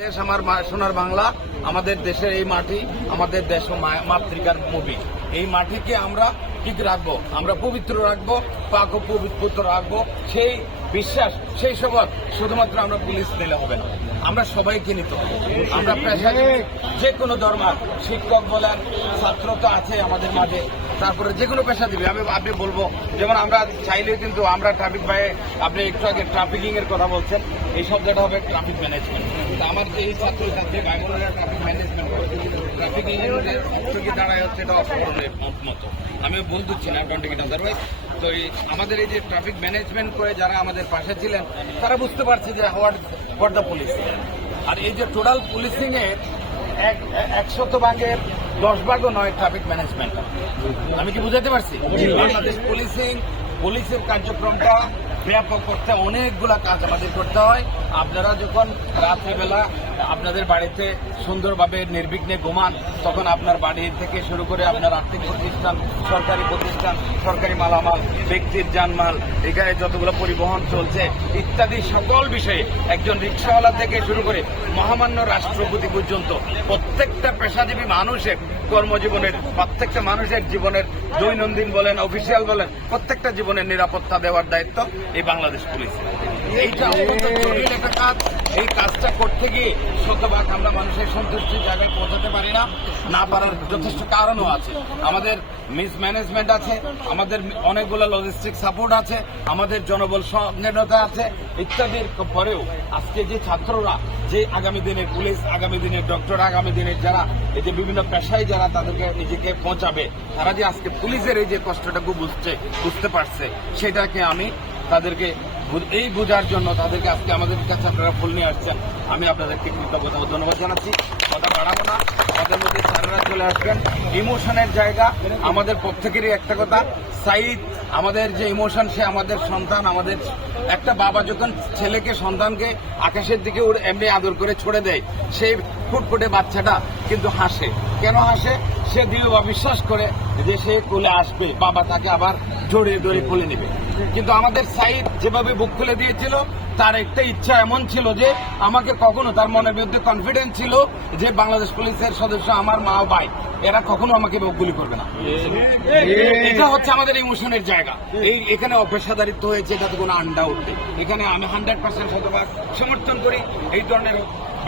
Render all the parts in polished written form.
দেশ আমার সোনার বাংলা, আমাদের দেশের এই মাটি, আমাদের দেশ মাতৃকার ভূমি। এই মাটিকে আমরা ঠিক রাখবো, আমরা পবিত্র রাখবো, পাক ও পবিত্র রাখবো। সেই বিশ্বাস, সেই সবক শুধুমাত্র আমরা পুলিশ দিলে হবে না, আমরা সবাইকে নিতে হবে। আমরা পেশাজীবী, যে কোনো ধর্মের শিক্ষক বলেন, ছাত্র তো আছে আমাদের মাঝে, তারপরে যে কোনো পেশাজীবী আপনি বলবো, যেমন আমরা চাইলে কিন্তু আমরা ট্রাফিক ভাইয়ে, আপনি একটু আগে ট্রাফিকিং এর কথা বলছেন, এই শব্দটা হবে ট্রাফিক ম্যানেজমেন্ট। আমার যে এই ছাত্রছাত্রী ভাই বোনেরা ট্রাফিক ম্যানেজমেন্ট ট্রাফিকিং এর চোখে দাঁড়ায় হচ্ছে, এটা অপকরণের মতো। আমি বলতেছি না, ডন্ট টেক ইট আদারওয়াইজ। তো আমাদের এই যে ট্রাফিক ম্যানেজমেন্ট করে যারা আমাদের পাশে ছিলেন, তারা বুঝতে পারছে যে হোয়াট দ্য পুলিশ। আর এই যে টোটাল পুলিশিং এর 100 ভাগের 10 ভাগও নয় ট্রাফিক ম্যানেজমেন্ট। আমি কি বুঝাতে পারছি? বাংলাদেশ পুলিশের কার্যক্রমটা ব্যাপক করতে অনেকগুলা কাজ আমাদের করতে হয়। আপনারা যখন রাত্রিবেলা আপনাদের বাড়িতে সুন্দরভাবে নির্বিঘ্নে ঘুমান, তখন আপনার বাড়ি থেকে শুরু করে আপনার আর্থিক প্রতিষ্ঠান, সরকারি মালামাল, ব্যক্তির জানমাল, এখানে যতগুলো পরিবহন চলছে ইত্যাদি সকল বিষয়ে একজন রিক্সাওয়ালা থেকে শুরু করে মহামান্য রাষ্ট্রপতি পর্যন্ত প্রত্যেকটা পেশাজীবী মানুষের কর্মজীবনের, প্রত্যেকটা মানুষের জীবনের, দৈনন্দিন বলেন, অফিসিয়াল বলেন, প্রত্যেকটা জীবনের নিরাপত্তা দেওয়ার দায়িত্ব এই বাংলাদেশ পুলিশ। এইটা অত্যন্ত জরুরি একটা কাজ। এই কাজটা করতে গিয়ে শতভাগ আমরা মানুষের সন্তুষ্টির জায়গায় পৌঁছাতে পারি না পারার যথেষ্ট কারণও আছে। আমাদের মিসম্যানেজমেন্ট আছে, আমাদের অনেকগুলো লজিস্টিক সাপোর্ট আছে, আমাদের জনবল সংকীর্ণতা আছে ইত্যাদির পরেও আজকে যে ছাত্ররা, যে আগামী দিনের পুলিশ, আগামী দিনের ডক্টর, আগামী দিনের যারা এই যে বিভিন্ন পেশায় যারা তাদেরকে নিজেকে পৌঁছাবে, তারা যে আজকে পুলিশের এই যে কষ্টটাকে বুঝতে পারছে, সেটাকে আমি তাদেরকে এই বোঝার জন্য তাদেরকে আজকে আমাদের কাছে আপনারা ফুল নিয়ে আসছেন, আমি আপনাদেরকে কৃতজ্ঞতা ও ধন্যবাদ জানাচ্ছি। কথা বাড়াবো না, আমাদের মধ্যে স্যারেরা চলে আসবেন। ইমোশনের জায়গা আমাদের প্রত্যেকেরই একটা কথা, সাইদ আমাদের যে ইমোশন, সে আমাদের সন্তান। আমাদের একটা বাবা যখন ছেলেকে, সন্তানকে আকাশের দিকে এমনি আদর করে ছড়ে দেয়, সেই ফুটফুটে বাচ্চাটা কিন্তু হাসে। কেন হাসে? সে দৃঢ় বিশ্বাস করে যে সে কোলে আসবে, বাবা তাকে আবার জড়িয়ে ধরে কোলে নেবে। কিন্তু আমাদের সাইদ যেভাবে বুক খুলে দিয়েছিল, তার একটা ইচ্ছা এমন ছিল যে আমাকে কখনো, তার মনের বিরুদ্ধে কনফিডেন্স ছিল যে বাংলাদেশ পুলিশের সদস্য আমার মা ভাই, এরা কখনো আমাকে গুলি করবে না। এটা হচ্ছে আমাদের ইমোশনের জায়গা। এখানে অপেশাদারিত্ব হয়েছে, এটাতে কোনো আন্ডাউট নেই। এখানে আমি 100% শতভাগ সমর্থন করি। এই ধরনের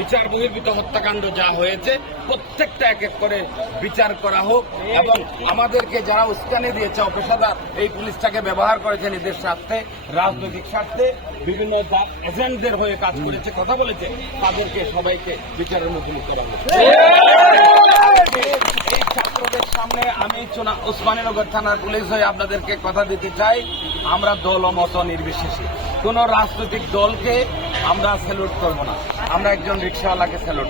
বিচার বহির্ভূত হত্যাকাণ্ড যা হয়েছে, প্রত্যেকটা এক এক করে বিচার করা হোক, এবং আমাদেরকে যারা উস্কানি দিয়েছে, অপেশাদার এই পুলিশটাকে ব্যবহার করেছে নিজের স্বার্থে, রাজনৈতিক স্বার্থে, বিভিন্ন এজেন্টদের হয়ে কাজ করেছে, কথা বলেছে, তাদেরকে সবাইকে বিচারের মুখোমুখি করা হোক। এই ছাত্রদের সামনে আমি ওসমানীনগর থানার পুলিশ হয়ে আপনাদেরকে কথা দিতে চাই, আমরা দল ও মত নির্বিশেষে কোন রাজনৈতিক দলকে আমরা স্যালুট করব না, আমরা একজন রিক্সাওয়ালাকে স্যালুট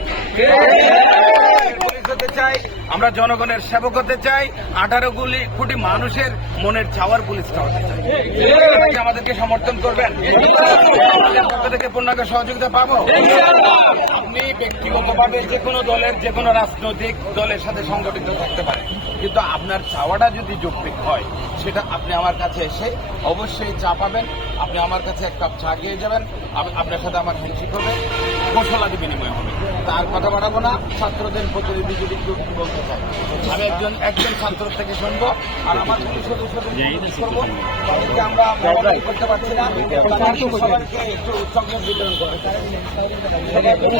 হতে চাই, আমরা জনগণের সেবক হতে চাই, 18 কোটি মানুষের মনের চাওয়ার পুলিশটা হতে চাই। আমাদেরকে সমর্থন করবেন, পক্ষ থেকে পূর্ণাঙ্গ সহযোগিতা পাবো। আপনি ব্যক্তিগতভাবে যে কোনো দলের, যে কোনো রাজনৈতিক দলের সাথে সংগঠিত থাকতে পারেন, কিন্তু আপনার চাওয়াটা যদি যৌক্তিক হয়, সেটা আপনি আমার কাছে এসে অবশ্যই চা পাবেন। আপনি আমার কাছে এক কাপ চা খেয়ে যাবেন, আপনার সাথে আমার হ্যান্ডশেক হবে, কৌশলাদি বিনিময় হবে। তার কথা বাড়াবো না, ছাত্রদের প্রতিনিধি যদি একটু বলতে চাই, আমি একজন ছাত্র থেকে শুনবো। আর আমার সদস্যদের করবো, তাদেরকে আমরা করতে পারছি না, সবাইকে একটু উৎসব বিতরণ করতে